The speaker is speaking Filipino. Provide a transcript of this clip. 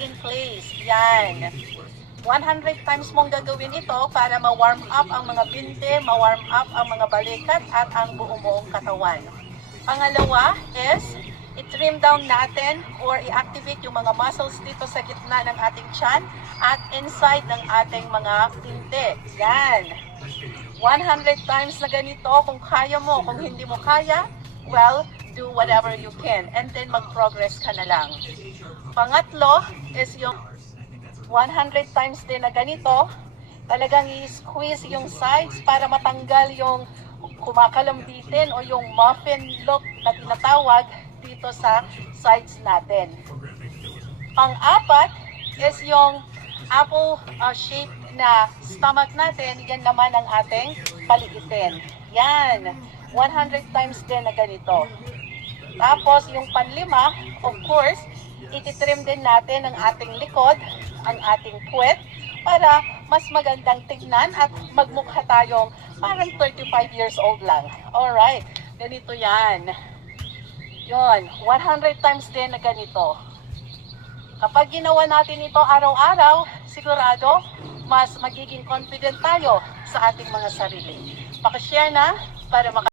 in place. Yan. 100 times mong gagawin ito para ma-warm up ang mga binte, ma-warm up ang mga balikat at ang buong katawan. Pangalawa is i-trim down natin or i-activate yung mga muscles dito sa gitna ng ating tiyan at inside ng ating mga binte. Yan. 100 times na ganito, kung kaya mo, kung hindi mo kaya, well, do whatever you can and then mag-progress ka na lang. Pangatlo is yung 100 times din na ganito, talagang i-squeeze yung sides para matanggal yung kumakalambitin o yung muffin look na tinatawag dito sa sides natin. Pang-apat is yung apple shape na stomach natin, yan naman ang ating paliitin. Yan, 100 times din na ganito. Tapos yung panlima, of course, ititrim din natin ang ating likod, ang ating puwet, para mas magandang tignan at magmukha tayong parang 35 years old lang. Alright, ganito yan. Yon, 100 times din na ganito. Kapag ginawa natin ito araw-araw, sigurado, mas magiging confident tayo sa ating mga sarili. Pakishare na para